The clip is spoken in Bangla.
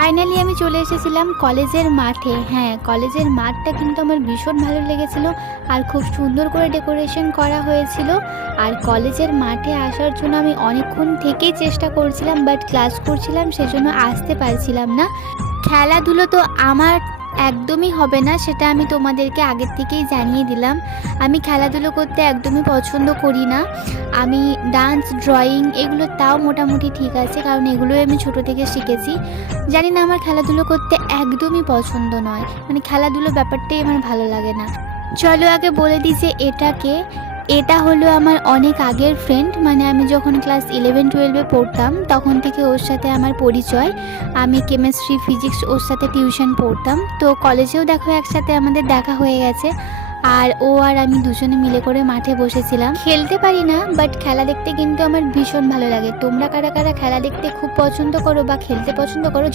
ফাইনালি আমি চলে এসেছিলাম কলেজের মাঠে। হ্যাঁ, কলেজের মাঠটা কিন্তু আমার ভীষণ ভালো লেগেছিল আর খুব সুন্দর করে ডেকোরেশন করা হয়েছিল। আর কলেজের মাঠে আসার জন্য আমি অনেকক্ষণ থেকেই চেষ্টা করছিলাম, বাট ক্লাস করছিলাম সেজন্য আসতে পারছিলাম না। খেলাধুলো তো আমার একদমই হবে না, সেটা আমি তোমাদেরকে আগের থেকেই জানিয়ে দিলাম। আমি খেলাধুলো করতে একদমই পছন্দ করি না। আমি ডান্স, ড্রয়িং এগুলো তাও মোটামুটি ঠিক আছে, কারণ এগুলোই আমি ছোট থেকে শিখেছি। জানি না, আমার খেলাধুলো করতে একদমই পছন্দ নয়, মানে খেলাধুলো ব্যাপারটাই আমার ভালো লাগে না। চলো আগে বলে দিই যে এটা হলো আমার অনেক আগের ফ্রেন্ড, মানে আমি যখন ক্লাস 11-12-এ পড়তাম তখন থেকে ওর সাথে আমার পরিচয়। আমি কেমিস্ট্রি, ফিজিক্স ওর সাথে টিউশন পড়তাম, তো কলেজেও দেখো একসাথে আমাদের দেখা হয়ে গেছে। আর ও আর আমি দুজনে মিলে করে মাঠে বসেছিলাম। খেলতে পারি না, বাট খেলা দেখতে কিন্তু আমার ভীষণ ভালো লাগে। তোমরা কারা কারা খেলা দেখতে খুব পছন্দ করো বা খেলতে পছন্দ করো?